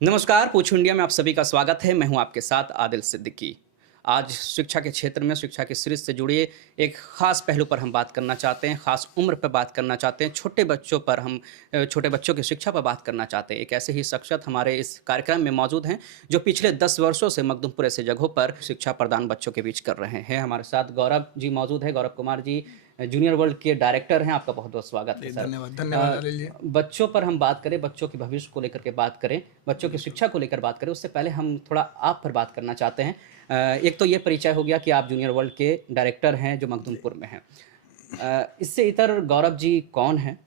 नमस्कार, पूछ इंडिया में आप सभी का स्वागत है। मैं हूं आपके साथ आदिल सिद्दीकी। आज शिक्षा के क्षेत्र में शिक्षा की सीरीज से जुड़े एक ख़ास पहलू पर हम बात करना चाहते हैं, ख़ास उम्र पर बात करना चाहते हैं, छोटे बच्चों पर हम छोटे बच्चों की शिक्षा पर बात करना चाहते हैं। एक ऐसे ही शख्सियत हमारे इस कार्यक्रम में मौजूद हैं, जो पिछले 10 वर्षों से मखदुमपुर ऐसे जगहों पर शिक्षा प्रदान बच्चों के बीच कर रहे हैं। हमारे साथ गौरव जी मौजूद हैं। गौरव कुमार जी जूनियर वर्ल्ड के डायरेक्टर हैं। आपका बहुत बहुत स्वागत है सर। धन्यवाद धन्यवाद अनिल जी। बच्चों पर हम बात करें, बच्चों के भविष्य को लेकर के बात करें, बच्चों की शिक्षा को लेकर बात करें, उससे पहले हम थोड़ा आप पर बात करना चाहते हैं। एक तो ये परिचय हो गया कि आप जूनियर वर्ल्ड के डायरेक्टर हैं जो मखदुमपुर में हैं। इससे इतर गौरव जी कौन हैं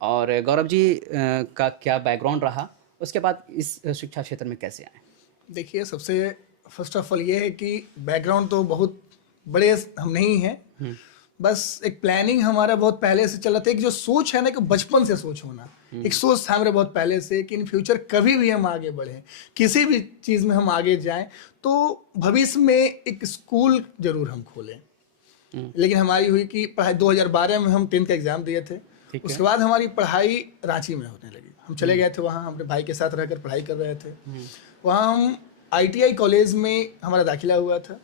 और गौरव जी का क्या बैकग्राउंड रहा, उसके बाद इस शिक्षा क्षेत्र में कैसे आए? देखिए, सबसे फर्स्ट ऑफ ऑल ये है कि बैकग्राउंड तो बहुत बड़े हम नहीं हैं, बस एक प्लानिंग हमारा बहुत पहले से चला था। एक जो सोच है ना कि बचपन से सोच होना, एक सोच था हमारे बहुत पहले से कि इन फ्यूचर कभी भी हम आगे बढ़ें, किसी भी चीज़ में हम आगे जाएं तो भविष्य में एक स्कूल जरूर हम खोलें। लेकिन हमारी हुई कि पढ़ाई 2012 में हम 10th का एग्ज़ाम दिए थे। उसके बाद हमारी पढ़ाई रांची में होने लगी। हम चले गए थे वहाँ, अपने भाई के साथ रहकर पढ़ाई कर रहे थे। वहाँ हम ITI कॉलेज में हमारा दाखिला हुआ था,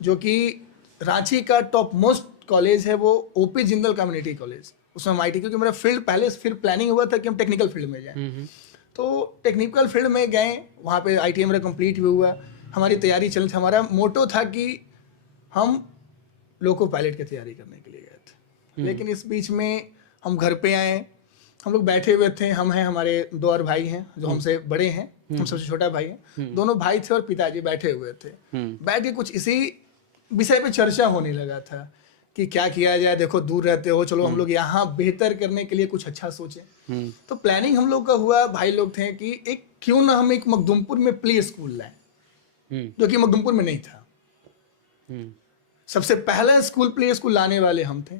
जो कि रांची का टॉप मोस्ट कॉलेज है, वो OP जिंदल कम्युनिटी कॉलेज। उसमें हम IT, क्योंकि मेरा फील्ड पहले फिर प्लानिंग हुआ था कि हम टेक्निकल फील्ड में जाएं, तो टेक्निकल फील्ड में गए। वहाँ पे ITI मेरा कंप्लीट भी हुआ, हमारी तैयारी चल रही थी। हमारा मोटो था कि हम लोको पायलट की तैयारी करने के लिए गए थे। लेकिन इस बीच में हम घर पे आए, हम लोग बैठे हुए थे। हम हैं, हमारे 2 और भाई हैं जो हमसे बड़े हैं, हम सबसे छोटा भाई है। दोनों भाई थे और पिताजी बैठे हुए थे। बैठ के कुछ इसी विषय पे चर्चा होने लगा था कि क्या किया जाए। देखो, दूर रहते हो, चलो हम लोग यहाँ बेहतर करने के लिए कुछ अच्छा सोचें। तो प्लानिंग हम लोग का हुआ, भाई लोग थे कि एक क्यों ना हम एक मखदुमपुर में प्ले स्कूल लाएं, जो कि मखदुमपुर में नहीं था। सबसे पहला स्कूल प्ले स्कूल लाने वाले हम थे।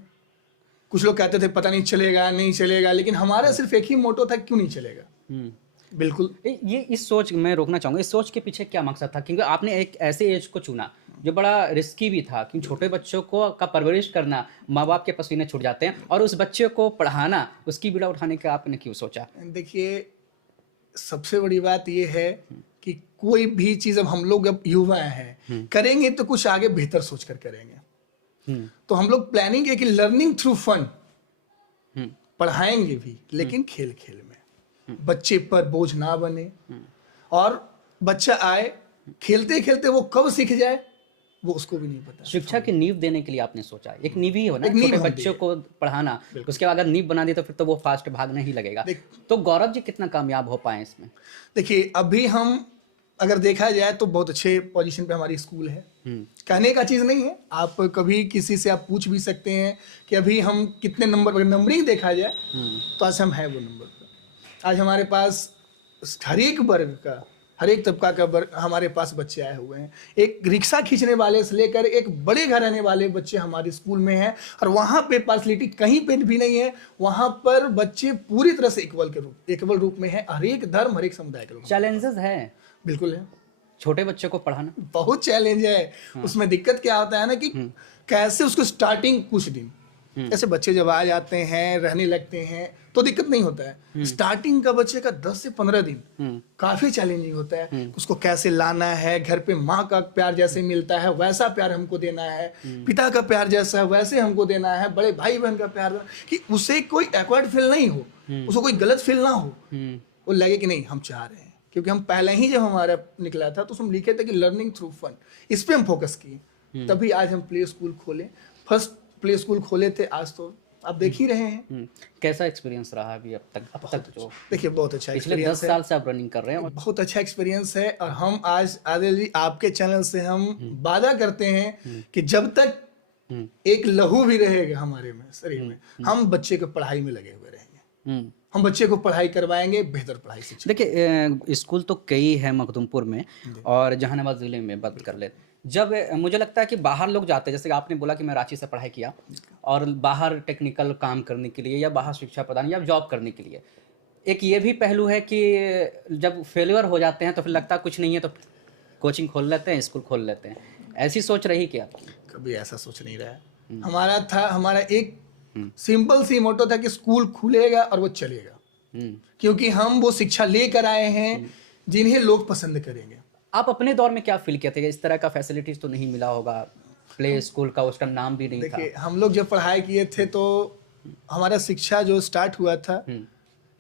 कुछ लोग कहते थे पता नहीं चलेगा नहीं चलेगा, लेकिन हमारा सिर्फ एक ही मोटो था, क्यों नहीं चलेगा। बिल्कुल। ये इस सोच मैं रोकना चाहूँगा, इस सोच के पीछे क्या मकसद था? क्योंकि आपने एक ऐसे एज को चुना जो बड़ा रिस्की भी था, क्योंकि छोटे बच्चों को का परवरिश करना, माँ बाप के पसीने छूट जाते हैं, और उस बच्चे को पढ़ाना, उसकी बीड़ा उठाने का आपने क्यों सोचा? देखिए, सबसे बड़ी बात ये है कि कोई भी चीज़, अब हम लोग अब युवा हैं, करेंगे तो कुछ आगे बेहतर सोच कर करेंगे। तो हम लोग प्लानिंग है कि लर्निंग थ्रू फन, पढ़ाएंगे भी लेकिन खेल खेल में, बच्चे पर बोझ ना बने, और बच्चा आए खेलते खेलते वो कब सीख जाए वो उसको भी नहीं पता। शिक्षा की नींव देने के लिए आपने सोचा, एक नींव ही हो ना, छोटे बच्चों को पढ़ाना, उसके बाद अगर नींव बना दी तो फिर तो वो फास्ट भागने ही लगेगा। तो गौरव जी कितना कामयाब हो पाए इसमें? देखिए, अभी हम अगर देखा जाए तो बहुत अच्छे पोजीशन पे हमारी स्कूल है। कहने का चीज़ नहीं है, आप कभी किसी से आप पूछ भी सकते हैं कि अभी हम कितने नंबर, अगर नंबरिंग देखा जाए तो आज हम हैं वो नंबर पर। आज हमारे पास हर एक वर्ग का, हर एक तबका का वर्ग हमारे पास बच्चे आए हुए हैं। एक रिक्शा खींचने वाले से लेकर एक बड़े घर रहने वाले बच्चे हमारे स्कूल में हैं, और वहाँ पे पार्शलिटी कहीं पे भी नहीं है। वहाँ पर बच्चे पूरी तरह से इक्वल रूप में है, हर एक धर्म, हर एक समुदाय के लोग। चैलेंजेस है, बिल्कुल है। छोटे बच्चों को पढ़ाना बहुत चैलेंज है। उसमें दिक्कत क्या होता है ना कि कैसे उसको स्टार्टिंग कुछ दिन, ऐसे बच्चे जब आ जाते हैं, रहने लगते हैं, तो दिक्कत नहीं होता है। स्टार्टिंग का बच्चे का 10 से 15 दिन काफी चैलेंजिंग होता है। उसको कैसे लाना है, घर पे माँ का प्यार जैसे मिलता है वैसा प्यार हमको देना है, पिता का प्यार जैसा है वैसे हमको देना है, बड़े भाई बहन का प्यार, कि उसे कोई एक्वर्ड फील नहीं हो, उसको कोई गलत फील ना हो, वो लगे कि नहीं हम चाह रहे हैं। क्योंकि हम पहले ही जब हमारा निकला था तो हम लिखे थे कि लर्निंग थ्रू फन, इस पे हम फोकस किए, तभी आज हम प्ले स्कूल खोले। फर्स्ट प्ले स्कूल खोले थे, आज तो आप देख ही रहे हैं। कैसा एक्सपीरियंस रहा अभी अब तक जो? देखिए, बहुत अच्छा पिछले 10 साल से आप रनिंग कर रहे हैं और बहुत अच्छा एक्सपीरियंस है। और हम आज आदिल जी आपके चैनल से हम वादा करते हैं कि जब तक एक लहू भी रहेगा हमारे में, शरीर में, हम बच्चे को पढ़ाई में लगे हुए रहेंगे। हम बच्चे को पढ़ाई करवाएंगे, बेहतर पढ़ाई से। देखिए, स्कूल तो कई है मखदुमपुर में और जहानाबाद ज़िले में बात कर ले। जब मुझे लगता है कि बाहर लोग जाते हैं, जैसे आपने बोला कि मैं रांची से पढ़ाई किया और बाहर टेक्निकल काम करने के लिए या बाहर शिक्षा प्रदान या जॉब करने के लिए, एक ये भी पहलू है कि जब फेलियर हो जाते हैं तो फिर लगता कुछ नहीं है तो कोचिंग खोल लेते हैं, स्कूल खोल लेते हैं। ऐसी सोच रही क्या? कभी ऐसा सोच नहीं रहा। हमारा एक सिंपल सी मोटो था कि स्कूल खुलेगा और वो चलेगा, क्योंकि हम वो शिक्षा लेकर आए हैं जिन्हें लोग पसंद करेंगे। आप अपने दौर में क्या फील किए थे? इस तरह का फैसिलिटीज तो नहीं मिला होगा, प्ले स्कूल का उसका नाम भी नहीं था। देखिए, हम लोग जब पढ़ाई किए थे तो हमारा शिक्षा जो स्टार्ट हुआ था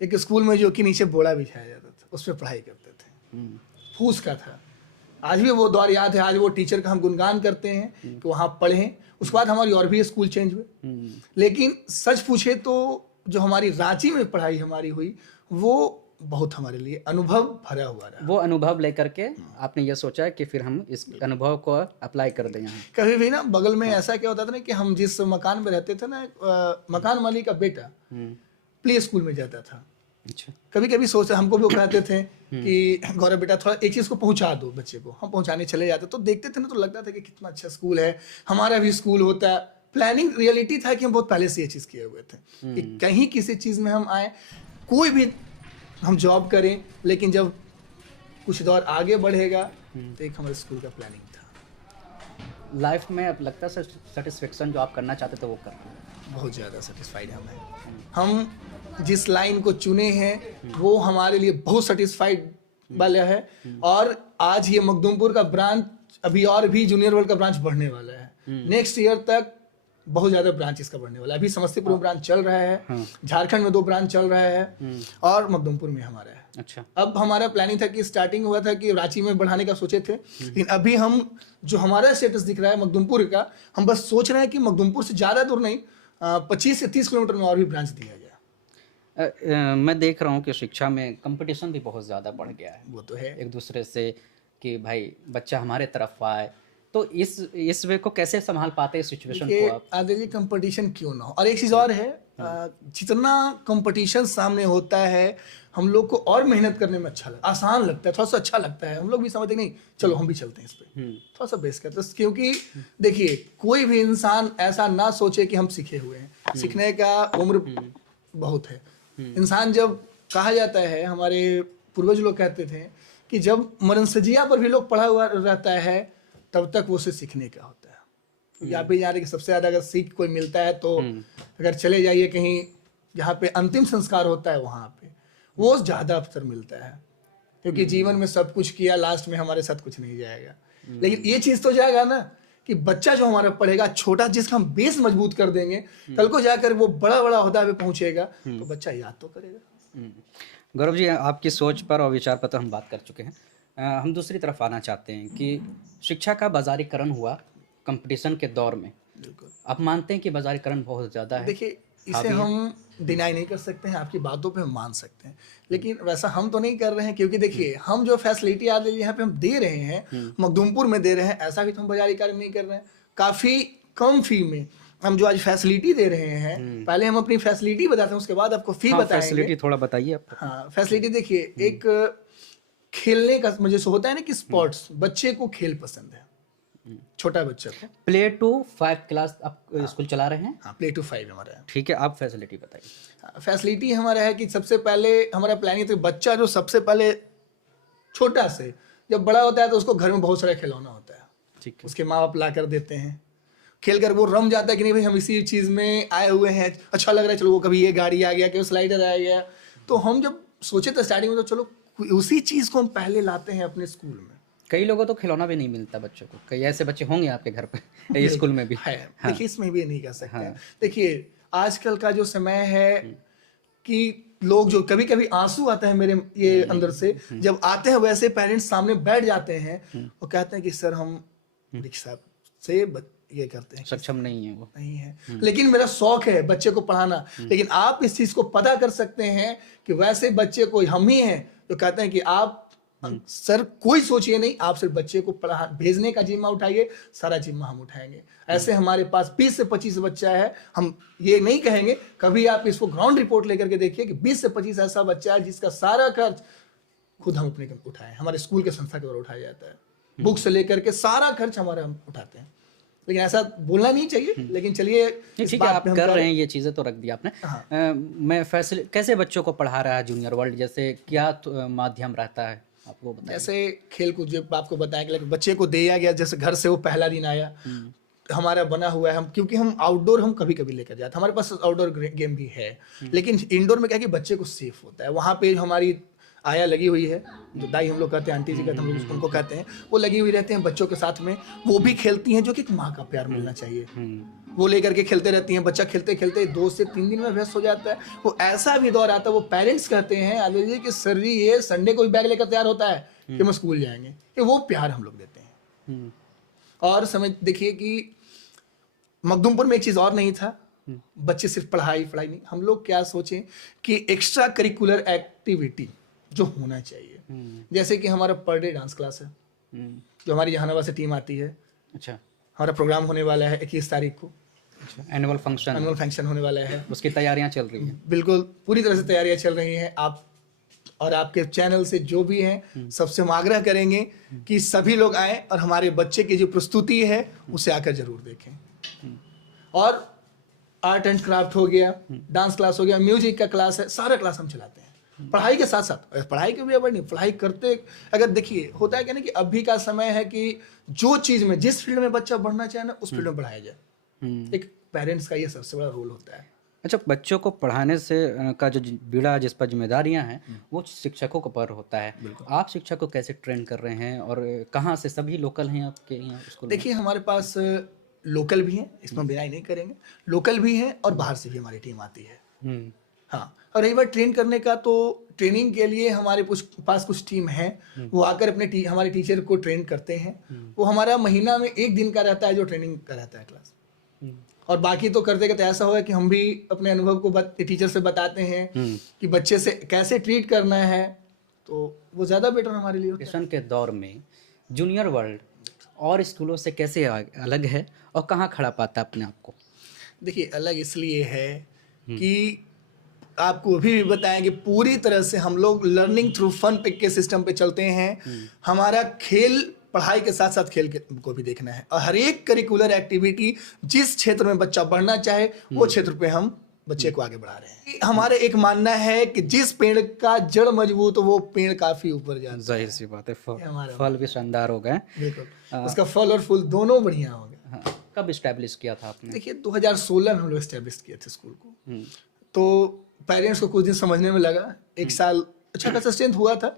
एक स्कूल में, जो कि नीचे बोड़ा बिछाया जाता था, उसमें पढ़ाई करते थे, फूस का था। आज भी वो दौर याद है, आज वो टीचर का हम गुणगान करते हैं कि वहाँ पढ़ें। उसके बाद हमारी और भी स्कूल चेंज हुए, लेकिन सच पूछे तो जो हमारी रांची में पढ़ाई हमारी हुई वो बहुत हमारे लिए अनुभव भरा हुआ रहा। वो अनुभव लेकर के आपने ये सोचा कि फिर हम इस अनुभव को अप्लाई कर दें यहाँ। कभी भी ना बगल में ऐसा क्या होता था ना कि हम जिस मकान में रहते थे ना, मकान मालिक का बेटा प्ले स्कूल में जाता था। अच्छा। कभी कभी सोचते, हमको भी वो कहते थे कि गौरव बेटा थोड़ा एक चीज़ को पहुंचा दो बच्चे को। हम पहुंचाने चले जाते तो देखते थे ना, तो लगता था कि कितना अच्छा स्कूल है, हमारा भी स्कूल होता है। प्लानिंग रियलिटी था कि हम बहुत पहले से ये चीज़ किए हुए थे कि कहीं किसी चीज़ में हम आए, कोई भी हम जॉब करें, लेकिन जब कुछ दौर आगे बढ़ेगा तो एक हमारे स्कूल का प्लानिंग था। लाइफ में अब लगता है सेटिस्फेक्शन जो आप करना चाहते थे वो कर रहे हैं। बहुत ज़्यादा सेटिस्फाइड हम जिस लाइन को चुने हैं वो हमारे लिए बहुत सेटिस्फाइड वाला है। और आज ये मखदूमपुर का ब्रांच अभी और भी जूनियर वर्ल्ड का ब्रांच बढ़ने वाला है। नेक्स्ट ईयर तक बहुत ज़्यादा ब्रांच इसका बढ़ने वाला है। अभी समस्तीपुर में ब्रांच चल रहा है, झारखंड में 2 ब्रांच चल रहा है और मखदूमपुर में हमारा है। अच्छा। अब हमारा प्लानिंग था कि स्टार्टिंग हुआ था कि रांची में बढ़ाने का सोचे थे, लेकिन अभी हम जो हमारा स्टेटस दिख रहा है मखदूमपुर का, हम बस सोच रहे हैं कि मखदूमपुर से ज़्यादा दूर नहीं, 25 से 30 किलोमीटर में और भी ब्रांच दिया गया। मैं देख रहा हूँ कि शिक्षा में कंपटीशन भी बहुत ज़्यादा बढ़ गया है। वो तो है, एक दूसरे से कि भाई बच्चा हमारे तरफ आए, तो इस वे को कैसे संभाल पाते हैं सिचुएशन को आप? आदिल जी, कंपटीशन क्यों ना हो। और एक चीज़ और है, जितना कंपटीशन सामने होता है हम लोग को और मेहनत करने में अच्छा लगता है, आसान लगता है, थोड़ा सा अच्छा लगता है। हम लोग भी समझते नहीं, चलो हम भी चलते हैं इस पे, थोड़ा सा बेस करते हैं। क्योंकि देखिए, कोई भी इंसान ऐसा ना सोचे कि हम सीखे हुए हैं। सीखने का उम्र बहुत है। इंसान जब कहा जाता है, हमारे पूर्वज लोग कहते थे कि जब मरणसजिया पर भी लोग पढ़ा हुआ रहता है तब तक वो उसे सीखने का होता है। क्योंकि आप भी जान रहे कि सबसे ज़्यादा अगर सीख कोई मिलता है तो अगर चले जाइए कहीं जहाँ पे अंतिम संस्कार होता है, वहाँ पे वो ज़्यादा अवसर मिलता है। क्योंकि जीवन में सब कुछ किया, लास्ट में हमारे साथ कुछ नहीं जाएगा। लेकिन ये चीज़ तो जाएगा ना कि बच्चा जो हमारा पढ़ेगा, छोटा जिसका हम बेस मजबूत कर देंगे, कल को जाकर वो बड़ा बड़ा ओहदा पे पहुंचेगा तो बच्चा याद तो करेगा। गौरव जी, आपकी सोच पर और विचार पर तो हम बात कर चुके हैं। हम दूसरी तरफ आना चाहते हैं कि शिक्षा का बाजारीकरण हुआ कंपटीशन के दौर में। बिल्कुल। आप मानते हैं कि बाजारीकरण बहुत ज़्यादा है? देखिए, इसे हम डिनाई नहीं कर सकते हैं, आपकी बातों पे हम मान सकते हैं, लेकिन वैसा हम तो नहीं कर रहे हैं। क्योंकि देखिए, हम जो फैसिलिटी आज यहाँ पे हम दे रहे हैं, मखदूमपुर में दे रहे हैं, ऐसा भी तो हम बाजारीकरण नहीं कर रहे हैं। काफ़ी कम फी में हम जो आज फैसिलिटी दे रहे हैं, पहले हम अपनी फैसिलिटी बताते हैं, उसके बाद आपको फी बताएंगे। फैसिलिटी थोड़ा बताइए आप। हाँ, फैसिलिटी देखिए, एक खेलने का मुझे सो होता है ना कि स्पोर्ट्स, बच्चे को खेल पसंद है, छोटा बच्चा को। प्ले टू 5 क्लास आप स्कूल चला रहे हैं? हाँ, प्ले टू 5 हमारा है। ठीक है, आप फैसिलिटी बताइए। फैसिलिटी हमारा है कि सबसे पहले हमारा प्लानिंग था, बच्चा जो सबसे पहले छोटा से जब बड़ा होता है तो उसको घर में बहुत सारा खिलौना होता है। ठीक है। उसके माँ बाप ला कर देते हैं, खेल कर वो रम जाता है कि नहीं भाई हम इसी चीज़ में आए हुए हैं, अच्छा लग रहा है, चलो वो कभी ये गाड़ी आ गया, कभी स्लाइडर आ गया। तो हम जब सोचे थे स्टार्टिंग में, तो चलो उसी चीज़ को हम पहले लाते हैं अपने स्कूल में। कई लोगों तो खिलौना भी नहीं मिलता बच्चों को, कई ऐसे बच्चे होंगे आपके घर पे ये स्कूल में भी है। हाँ। देखिए, इसमें भी नहीं कर सकते हैं। देखिए, आजकल का जो समय है कि लोग जो कभी कभी आंसू आता है मेरे ये अंदर से जब आते हैं, वैसे पेरेंट्स सामने बैठ जाते हैं और कहते हैं कि सर हम रिक्शा से ये करते हैं, सक्षम नहीं है, वो नहीं है, लेकिन मेरा शौक है बच्चे को पढ़ाना। लेकिन आप इस चीज को पता कर सकते हैं कि वैसे बच्चे को हम ही हैं जो कहते हैं कि आप सर कोई सोचिए नहीं, आप सिर्फ बच्चे को पढ़ा भेजने का जिम्मा उठाइए, सारा जिम्मा हम उठाएंगे। ऐसे हमारे पास 20 से 25 बच्चा है। हम ये नहीं कहेंगे, कभी आप इसको ग्राउंड रिपोर्ट लेकर के देखिए कि 20 से 25 ऐसा बच्चा है जिसका सारा खर्च खुद हम अपने उठाए, हमारे स्कूल के संस्था के द्वारा उठाया जाता है। बुक से लेकर के सारा खर्च हमारे हम उठाते हैं। लेकिन ऐसा बोलना नहीं चाहिए, लेकिन चलिए ठीक है, आप कर रहे हैं, ये चीज़ें तो रख दी आपने। हाँ। मैं कैसे बच्चों को पढ़ा रहा है जूनियर वर्ल्ड, जैसे क्या माध्यम रहता है आपको बताइए। जैसे खेल कूद जो आपको बताएंगे, बच्चे को दिया गया, जैसे घर से वो पहला दिन आया हमारा बना हुआ है। हम क्योंकि हम आउटडोर हम कभी कभी लेकर जाते हैं, हमारे पास आउटडोर गेम भी है, लेकिन इंडोर में क्या है कि बच्चे को सेफ होता है। वहाँ पे हमारी आया लगी हुई है, जो दाई हम लोग कहते हैं, आंटी जी कहते हैं, हम लोग उनको कहते हैं, वो लगी हुई रहते हैं बच्चों के साथ में, वो भी खेलती हैं, जो कि एक माँ का प्यार मिलना चाहिए। वो लेकर के खेलते रहती हैं, बच्चा खेलते खेलते 2 से 3 दिन में व्यस्त हो जाता है। वो ऐसा भी दौर आता है, वो पेरेंट्स कहते हैं आदिल जी कि सर जी ये संडे को भी बैग लेकर तैयार होता है कि हम स्कूल जाएंगे, कि वो प्यार हम लोग देते हैं। और समझ देखिए कि मखदूमपुर में एक चीज़ और नहीं था, बच्चे सिर्फ पढ़ाई नहीं, हम लोग क्या सोचें कि एक्स्ट्रा करिकुलर एक्टिविटी जो होना चाहिए, जैसे कि हमारा पर डे डांस क्लास है, जो हमारी जहानाबाद से टीम आती है। अच्छा, हमारा प्रोग्राम होने वाला है 21 तारीख को। अच्छा, एनुअल फंक्शन होने वाला है, उसकी तैयारियां चल रही हैं। बिल्कुल पूरी तरह से तैयारियां चल रही हैं। आप और आपके चैनल से जो भी हैं, सबसे हम आग्रह करेंगे कि सभी लोग आएँ और हमारे बच्चे की जो प्रस्तुति है उसे आकर जरूर देखें। और आर्ट एंड क्राफ्ट हो गया, डांस क्लास हो गया, म्यूजिक का क्लास है, सारा क्लास हम चलाते हैं पढ़ाई के साथ साथ। पढ़ाई के भी अवर नहीं, पढ़ाई करते अगर देखिए होता है क्या ना कि अभी का समय है कि जो चीज में जिस फील्ड में बच्चा बढ़ना चाहे ना, उस फील्ड में बढ़ाया जाए। एक पेरेंट्स का ये सबसे बड़ा रोल होता है। अच्छा, बच्चों को पढ़ाने से का जो बीड़ा जिस पर जिम्मेदारियां हैं वो शिक्षकों के पर होता है। आप शिक्षक को कैसे ट्रेन कर रहे हैं और कहाँ से? सभी लोकल हैं आपके यहाँ स्कूल? देखिए हमारे पास लोकल भी हैं, इसमें बिना ही नहीं करेंगे, लोकल भी हैं और बाहर से भी हमारी टीम आती है। हाँ, और रही बात ट्रेन करने का, तो ट्रेनिंग के लिए हमारे पास कुछ टीम है, वो आकर अपने हमारे टीचर को ट्रेन करते हैं। वो हमारा महीना में 1 दिन का रहता है जो ट्रेनिंग का रहता है क्लास, और बाकी तो करते करते ऐसा हुआ कि हम भी अपने अनुभव को टीचर से बताते हैं कि बच्चे से कैसे ट्रीट करना है, तो वो ज़्यादा बेटर हमारे लिए होता है। एजुकेशन के दौर में जूनियर वर्ल्ड और स्कूलों से कैसे अलग है और कहाँ खड़ा पाता है अपने आप को? देखिए अलग इसलिए है कि आपको अभी भी बताएं कि पूरी तरह से हम लोग लर्निंग थ्रू फन पिक के सिस्टम पे चलते हैं। हमारा खेल पढ़ाई के साथ साथ खेल को भी देखना है, और हर एक करिकुलर एक्टिविटी जिस क्षेत्र में बच्चा बढ़ना चाहे वो क्षेत्र पे हम बच्चे को आगे बढ़ा रहे हैं। हमारे एक मानना है कि जिस पेड़ का जड़ मजबूत, वो पेड़ काफी ऊपर जाता है। जाहिर सी बात है, फल भी शानदार हो गए। बिल्कुल, उसका फल और फूल दोनों बढ़िया हो गए। हाँ। कब इस्टेब्लिश किया था आपने? देखिए 2016 में हम लोग इस्टेब्लिश किए थे स्कूल को। तो पेरेंट्स को कुछ दिन समझने में लगा, 1 साल अच्छा खासा स्ट्रेंथ हुआ था,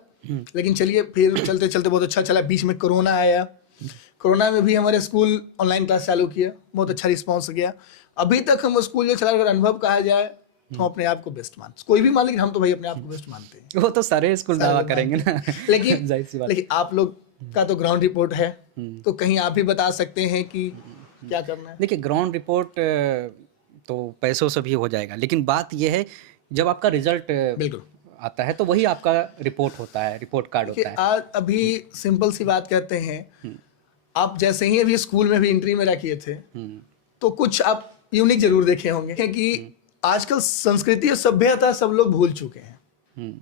लेकिन चलिए फिर चलते चलते बहुत अच्छा चला। बीच में कोरोना आया, कोरोना में भी हमारे स्कूल ऑनलाइन क्लास चालू किया, बहुत अच्छा रिस्पॉन्स गया। अभी तक हम स्कूल जो चला, अगर अनुभव कहा जाए तो अपने आप को बेस्ट मानते, कोई भी मान लेकिन हम तो भाई अपने आप को बेस्ट मानते हैं। वो तो सारे स्कूल दावा करेंगे ना। लेकिन आप लोग का तो ग्राउंड रिपोर्ट है, तो कहीं आप भी बता सकते हैं कि क्या करना है। देखिए ग्राउंड रिपोर्ट तो पैसों से भी हो जाएगा, लेकिन बात यह है जब आपका रिजल्ट बिल्कुल आता है तो वही आपका रिपोर्ट होता है, रिपोर्ट कार्ड होता है। आज अभी सिंपल सी बात कहते हैं, आप जैसे ही अभी स्कूल में भी एंट्री मेरा किए थे तो कुछ आप यूनिक जरूर देखे होंगे कि आजकल संस्कृति और सभ्यता सब लोग भूल चुके हैं।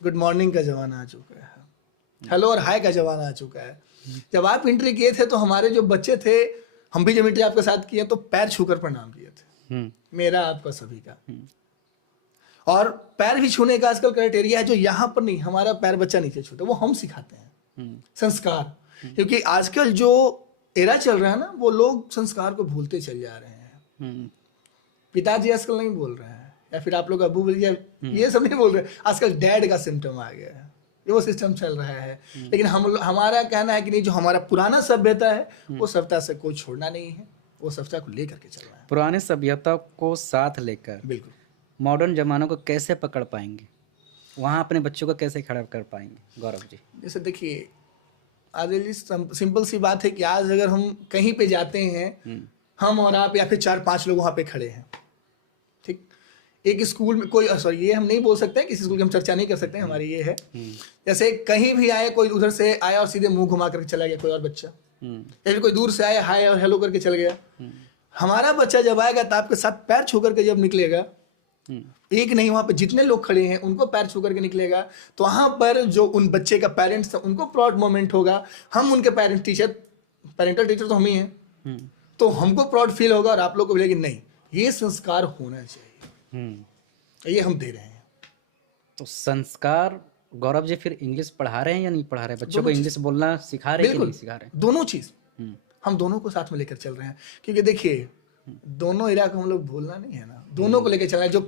गुड मॉर्निंग का जमाना आ चुका है, हेलो और हाय का जमाना आ चुका है। जब आप एंट्री किए थे तो हमारे जो बच्चे थे, हम भी जब एंट्री आपके साथ किए तो पैर छूकर प्रणाम किए थे, मेरा आपका सभी का। और पैर भी छूने का आजकल क्राइटेरिया है जो यहाँ पर नहीं, हमारा पैर बच्चा नीचे छूता, वो हम सिखाते हैं संस्कार। क्योंकि आजकल जो एरा चल रहा है ना, वो लोग संस्कार को भूलते चल जा रहे हैं। पिताजी आजकल नहीं बोल रहे हैं, या फिर आप लोग अबू भैया ये सब नहीं बोल रहे, आजकल डैड का सिम्टम आ गया है, ये वो सिस्टम चल रहा है। लेकिन हमारा कहना है कि नहीं, जो हमारा पुराना सभ्यता है वो सभ्यता से कोई छोड़ना नहीं है, वो सभ्यता को लेकर के चल रहा है। पुराने सभ्यता को साथ लेकर बिल्कुल मॉडर्न जमानों को कैसे पकड़ पाएंगे, वहाँ अपने बच्चों को कैसे खड़ा कर पाएंगे गौरव जी? जैसे देखिए आदिल जी, सिंपल सी बात है कि आज अगर हम कहीं पे जाते हैं, हम और आप या फिर 4-5 लोग वहाँ पे खड़े हैं, ठीक, एक स्कूल में कोई, सॉरी ये हम नहीं बोल सकते, किसी स्कूल की हम चर्चा नहीं कर सकते, हमारी ये है। जैसे कहीं भी आए, कोई उधर से आया और सीधे मुंह घुमा करके चला गया कोई और बच्चा, या फिर कोई दूर से आया हाय और हेलो करके चल गया। हमारा बच्चा जब आएगा तो आपके साथ पैर छू करके जब निकलेगा, एक नहीं वहाँ पे जितने लोग खड़े हैं उनको पैर छू करके निकलेगा, तो वहाँ पर जो उन बच्चे का पेरेंट्स है उनको प्राउड मोमेंट होगा। हम उनके पेरेंटल टीचर तो हम ही हैं, तो हमको प्राउड फील होगा और आप लोग को बोलेंगे नहीं ये संस्कार होना चाहिए, ये हम दे रहे हैं। तो संस्कार गौरव जी फिर इंग्लिश पढ़ा रहे हैं या नहीं पढ़ा रहे हैं? बच्चों को इंग्लिश बोलना सिखा रहे हैं कि नहीं सिखा रहे हैं? दोनों चीज हम दोनों को साथ में लेकर चल रहे हैं, क्योंकि देखिए दोनों एरिया को हम लोग भूलना नहीं है ना, दोनों को लेकर चलना है। जो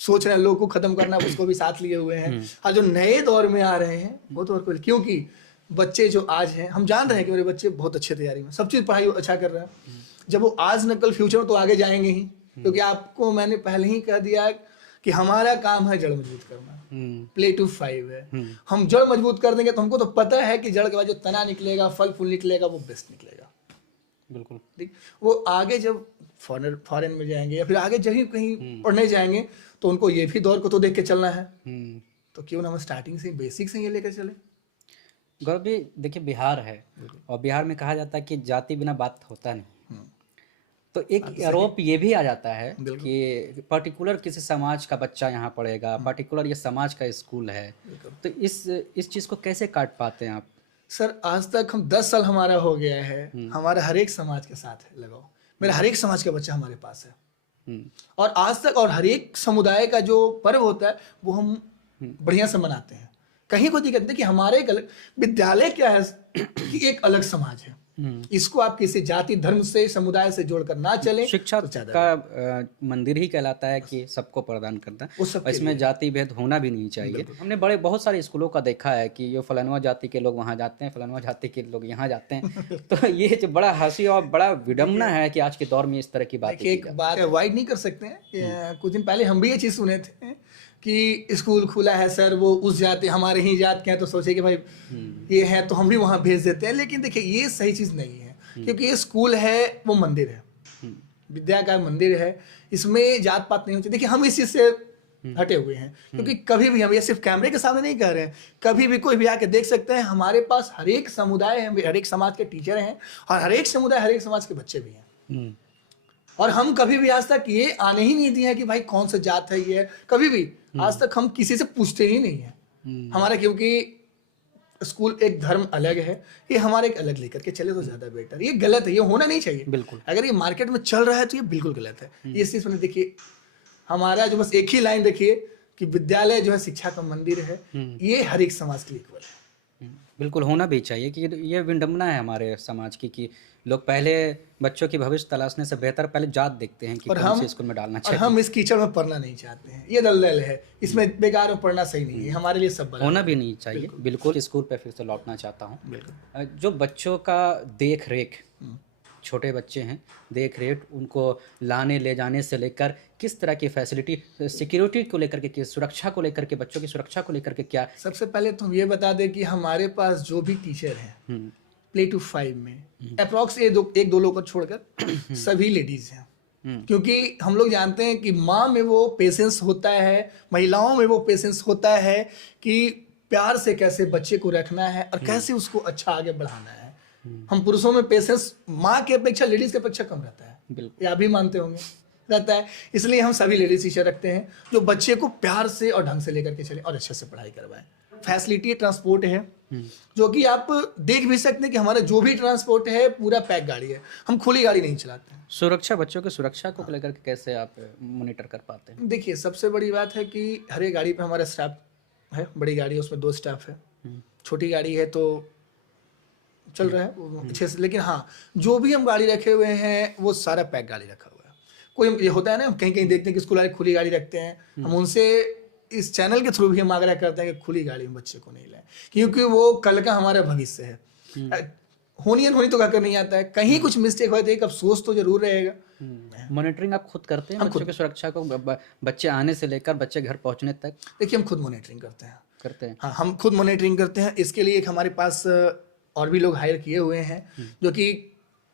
सोच रहे हैं लोग को खत्म करना, उसको भी साथ लिए हुए हैं। और जो नए दौर में आ रहे हैं वो तो और कोई, क्योंकि बच्चे जो आज हैं, हम जान रहे हैं कि मेरे बच्चे बहुत अच्छे तैयारी में, सब चीज़ पढ़ाई अच्छा कर रहे हैं। जब वो आज न कल फ्यूचर में तो आगे जाएंगे ही, क्योंकि आपको मैंने पहले ही कह दिया कि हमारा काम है जड़ मजबूत करना, प्ले टू 5 है। हम जड़ मजबूत कर देंगे तो हमको तो पता है कि जड़ के बाद जो तना निकलेगा, फल फूल निकलेगा, वो बेस्ट निकलेगा। बिल्कुल ठीक, वो आगे जब फॉरेन में जाएंगे या फिर आगे जब कहीं पढ़ने जाएंगे तो उनको ये भी दौर को तो देख के चलना है। तो क्यों ना हम स्टार्टिंग से बेसिक से ये लेकर चले। गौरव भी देखिए, बिहार है और बिहार में कहा जाता है कि जाति बिना बात होता नहीं। तो एक आरोप ये भी आ जाता है कि पर्टिकुलर किसी समाज का बच्चा यहाँ पढ़ेगा, पर्टिकुलर ये समाज का स्कूल है, तो इस चीज़ को कैसे काट पाते हैं आप? सर आज तक हम 10 साल हमारा हो गया है, हमारा हर एक समाज के साथ है लगाओ, मेरा हर एक समाज का बच्चा हमारे पास है। और आज तक और हर एक समुदाय का जो पर्व होता है वो हम बढ़िया से मनाते हैं, कहीं कोई दिक्कत नहीं। कि हमारे एक अलग विद्यालय क्या है कि एक अलग समाज है, इसको आप किसी जाति धर्म से समुदाय से जोड़कर ना चलें। शिक्षा तो का मंदिर ही कहलाता है कि सबको प्रदान करता है, और इसमें जाति भेद होना भी नहीं चाहिए। हमने बहुत सारे स्कूलों का देखा है कि ये फलानवा जाति के लोग वहाँ जाते हैं, फलानवा जाति के लोग यहाँ जाते हैं। तो ये जो बड़ा हंसी और बड़ा विडम्बना है कि आज के दौर में इस तरह की बात एक बात अवॉइड नहीं कर सकते हैं। कुछ दिन पहले हम भी ये चीज़ सुने थे कि स्कूल खुला है सर, वो उस जाति हमारे ही जात के हैं, तो सोचे कि भाई ये है तो हम भी वहाँ भेज देते हैं। लेकिन देखिए ये सही चीज़ नहीं है, क्योंकि ये स्कूल है, वो मंदिर है, विद्या का मंदिर है, इसमें जात पात नहीं होती। देखिए हम इस चीज़ से हटे हुए हैं, क्योंकि कभी भी हम ये सिर्फ कैमरे के सामने नहीं कह रहे हैं, कभी भी कोई भी आके देख सकते हैं। हमारे पास हर एक समुदाय है, हर एक समाज के टीचर हैं, और हर एक समुदाय हर एक समाज के बच्चे भी हैं। और हम कभी भी आज तक ये आने ही नहीं दिए हैं कि भाई कौन सा जात है ये, कभी भी आज तक हम किसी से पूछते ही नहीं है हमारा, क्योंकि स्कूल एक धर्म अलग है, ये हमारे एक अलग लेकर के चले तो ज्यादा बेटर। ये गलत है, ये होना नहीं चाहिए। बिल्कुल, अगर ये मार्केट में चल रहा है तो ये बिल्कुल गलत है। ये चीज मैंने देखिए, हमारा जो बस एक ही लाइन देखिए कि विद्यालय जो है शिक्षा का मंदिर है, ये हर एक समाज के लिए इक्वल है। बिल्कुल होना भी चाहिए कि ये विडंबना है हमारे समाज की कि लोग पहले बच्चों की भविष्य तलाशने से बेहतर पहले जात देखते हैं कि कौन से स्कूल में डालना चाहिए। और हम इस कीचड़ में पढ़ना नहीं चाहते हैं, ये दलदल है, इसमें बेकार में पढ़ना सही नहीं है हमारे लिए, सब होना भी नहीं चाहिए। बिल्कुल स्कूल पे फिर से लौटना चाहता हूँ। जो बच्चों का देख रेख, छोटे बच्चे हैं, देख रेख उनको लाने ले जाने से लेकर किस तरह की फैसिलिटी, सिक्योरिटी को लेकर के, सुरक्षा को लेकर के, बच्चों की सुरक्षा को लेकर के क्या? सबसे पहले तो हम ये बता दें कि हमारे पास जो भी टीचर हैं प्ले टू 5 में अप्रॉक्स एक दो लोग को छोड़कर सभी लेडीज हैं, क्योंकि हम लोग जानते हैं कि माँ में वो पेशेंस होता है, महिलाओं में वो पेशेंस होता है कि प्यार से कैसे बच्चे को रखना है और कैसे उसको अच्छा आगे बढ़ाना है। हम पुरुषों में पेशेंस माँ की अपेक्षा लेडीज की अपेक्षा कम रहता है, बिल्कुल, ये आप भी मानते होंगे, रहता है। इसलिए हम सभी लेडीज टीचर रखते हैं जो बच्चे को प्यार से और ढंग से लेकर के चले और अच्छे से पढ़ाई करवाएं। फैसिलिटी ट्रांसपोर्ट है, जो कि आप देख भी सकते हैं कि हमारा जो भी ट्रांसपोर्ट है पूरा पैक गाड़ी है, हम खुली गाड़ी नहीं चलाते हैं। सुरक्षा, बच्चों की सुरक्षा को लेकर के कैसे आप मॉनिटर कर पाते हैं? देखिए सबसे बड़ी बात है कि हर एक गाड़ी पे हमारा स्टाफ है, बड़ी गाड़ी है उसमें 2 स्टाफ है, छोटी गाड़ी है तो चल रहा है अच्छे से। लेकिन हाँ, जो भी हम गाड़ी रखे हुए हैं वो सारा पैक गाड़ी रखा हुआ है। कोई ये होता है ना, कहीं कहीं देखते हैं कि स्कूल वाले खुली गाड़ी रखते हैं, हम उनसे इस चैनल के थ्रू भी हम आग्रह करते हैं कि खुली गाड़ी में बच्चे को नहीं लाएं, क्योंकि वो कल का हमारा भविष्य है। होनी तो कहकर नहीं आता है, कहीं कुछ मिस्टेक हो तो एक अफसोस तो जरूर रहेगा। मॉनिटरिंग आप खुद करते हैं बच्चों की सुरक्षा को, बच्चे आने से लेकर बच्चे घर पहुंचने तक? देखिए हम खुद मॉनिटरिंग करते हैं। हाँ, हम खुद मॉनिटरिंग करते हैं। इसके लिए एक हमारे पास और भी लोग हायर किए हुए हैं, जो कि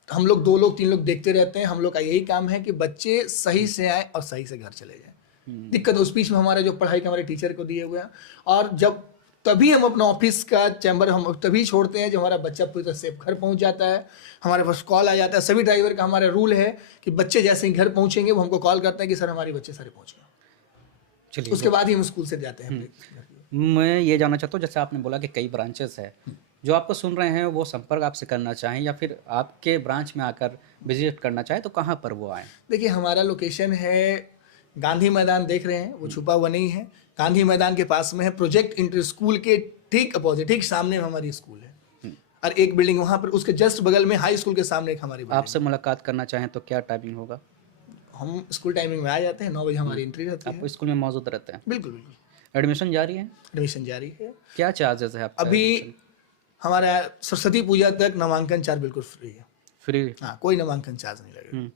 हम लोग 2 लोग 3 लोग देखते रहते हैं। हम लोग का यही काम है कि बच्चे सही से आए और सही से घर चले जाएं। दिक्कत उस बीच में हमारा जो पढ़ाई के हमारे टीचर को दिए हुए हैं, और जब तभी हम अपना ऑफिस का चैम्बर हम तभी छोड़ते हैं जब हमारा बच्चा पूरी तरह सेफ घर पहुंच जाता है। हमारे पास कॉल आ जाता है, सभी ड्राइवर का हमारा रूल है कि बच्चे जैसे ही घर पहुंचेंगे वो हमको कॉल करते हैं कि सर हमारे बच्चे सारे पहुंच गए। चलिए, उसके बाद ही हम स्कूल से जाते हैं। मैं ये जानना चाहता हूँ, जैसे आपने बोला कि कई ब्रांचेस है, जो आपको सुन रहे हैं वो संपर्क आपसे करना चाहें या फिर आपके ब्रांच में आकर विजिट करना चाहें तो कहाँ पर वो आएँ? देखिए हमारा लोकेशन है गांधी मैदान, देख रहे हैं वो छुपा हुआ नहीं है, गांधी मैदान के पास में है। प्रोजेक्ट इंटर स्कूल के ठीक अपोजिट, ठीक सामने में हमारी स्कूल है, और एक बिल्डिंग वहाँ पर उसके जस्ट बगल में हाई स्कूल के सामने एक हमारी। आपसे मुलाकात करना चाहें तो क्या टाइमिंग होगा? हम स्कूल टाइमिंग में आ जाते हैं, 9 बजे हमारी एंट्री रहती है। आप स्कूल में मौजूद रहते हैं? बिल्कुल बिल्कुल। एडमिशन जारी है? एडमिशन जारी है। क्या चार्जेस है आपका? अभी हमारा सरस्वती पूजा तक नामांकन चार्ज बिल्कुल फ्री है। फ्री? हाँ, कोई नामांकन चार्ज नहीं लगेगा।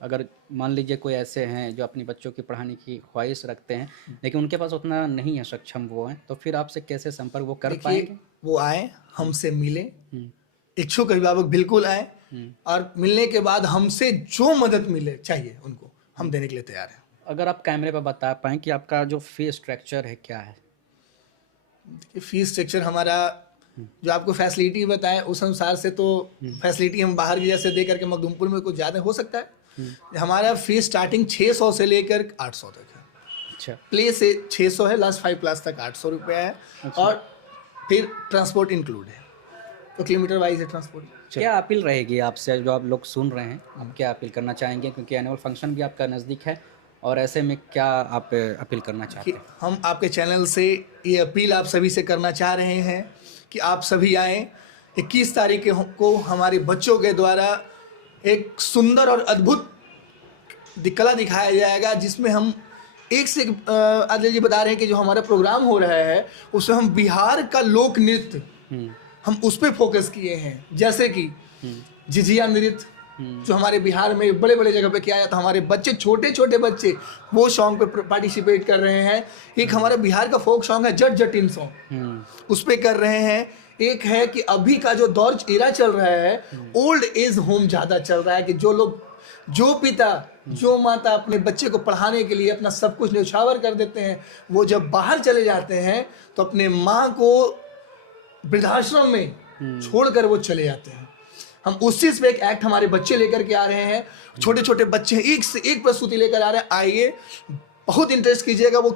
अगर मान लीजिए कोई ऐसे हैं जो अपने बच्चों की पढ़ाने की ख्वाहिश रखते हैं लेकिन उनके पास उतना नहीं है, सक्षम वो हैं, तो फिर आपसे कैसे संपर्क वो कर देखिए, पाएंगे? वो आए, हमसे मिले, इच्छुक अभिभावक बिल्कुल आए, और मिलने के बाद हमसे जो मदद मिले चाहिए उनको हम देने के लिए तैयार हैं। अगर आप कैमरे पर बता पाएँ कि आपका जो फीस स्ट्रक्चर है क्या है? देखिए, फीस स्ट्रक्चर हमारा जो आपको फैसिलिटी बताएं उस अनुसार से तो फैसिलिटी हम बाहर की जैसे दे करके मखदूमपुर में कुछ ज़्यादा हो सकता है। हमारा फीस स्टार्टिंग 600 से लेकर 800 तक है। अच्छा। प्ले से 600 है, लास्ट 5 क्लास तक 800 रुपया है। अच्छा। और फिर ट्रांसपोर्ट इंक्लूड है, तो किलोमीटर वाइज है ट्रांसपोर्ट। क्या अपील रहेगी आपसे, जो आप लोग सुन रहे हैं, आप क्या अपील करना चाहेंगे? क्योंकि एनुअल फंक्शन भी आपका नज़दीक है और ऐसे में क्या आप अपील करना चाहते हैं? हम आपके चैनल से ये अपील आप सभी से करना चाह रहे हैं कि आप सभी आएँ। 21 तारीख को हमारे बच्चों के द्वारा एक सुंदर और अद्भुत कला दिखाया जाएगा, जिसमें हम एक से आदिल जी बता रहे हैं कि जो हमारा प्रोग्राम हो रहा है उसमें हम बिहार का लोक नृत्य हम उस पर फोकस किए हैं। जैसे कि झिझिया नृत्य जो हमारे बिहार में बड़े बड़े जगह पे किया जाता है, हमारे बच्चे छोटे छोटे बच्चे वो सॉन्ग पे पार्टिसिपेट कर रहे हैं। एक हमारा बिहार का फोक सॉन्ग है जट जटिन सॉन्ग, उस पे कर रहे हैं। एक है कि अभी का जो दौर एरा चल रहा है, ओल्ड एज होम ज़्यादा चल रहा है, कि जो लोग, जो पिता, जो माता अपने बच्चे को पढ़ाने के लिए अपना सब कुछ न्यौछावर कर देते हैं, वो जब बाहर चले जाते हैं तो अपने माँ को वृद्धाश्रम में छोड़कर वो चले जाते हैं। हम उस चीज़ पे एक एक्ट हमारे बच्चे लेकर के आ रहे हैं, छोटे छोटे बच्चे एक से एक प्रस्तुति लेकर आ रहे हैं। आइए, बहुत इंटरेस्ट कीजिएगा, वो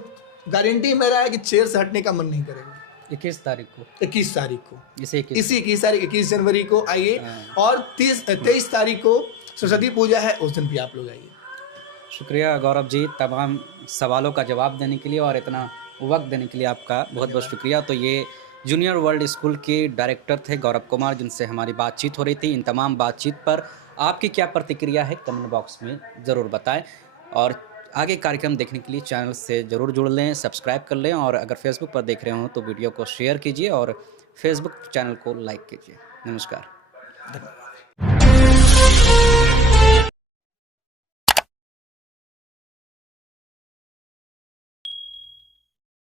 गारंटी मेरा है कि चेयर से हटने का मन नहीं करेगा। 21 तारीख को? 21 तारीख को, इसी 21 तारीख, 21 जनवरी को आइए। और 23 तारीख को सरस्वती पूजा है, उस दिन भी आप लोग आइए। शुक्रिया गौरव जी, तमाम सवालों का जवाब देने के लिए और इतना वक्त देने के लिए आपका बहुत बहुत शुक्रिया। तो ये जूनियर वर्ल्ड स्कूल के डायरेक्टर थे गौरव कुमार, जिनसे हमारी बातचीत हो रही थी। इन तमाम बातचीत पर आपकी क्या प्रतिक्रिया है कमेंट बॉक्स में ज़रूर बताएं, और आगे कार्यक्रम देखने के लिए चैनल से ज़रूर जुड़ लें, सब्सक्राइब कर लें, और अगर फेसबुक पर देख रहे हो तो वीडियो को शेयर कीजिए और फेसबुक चैनल को लाइक कीजिए। नमस्कार। धन्यवाद।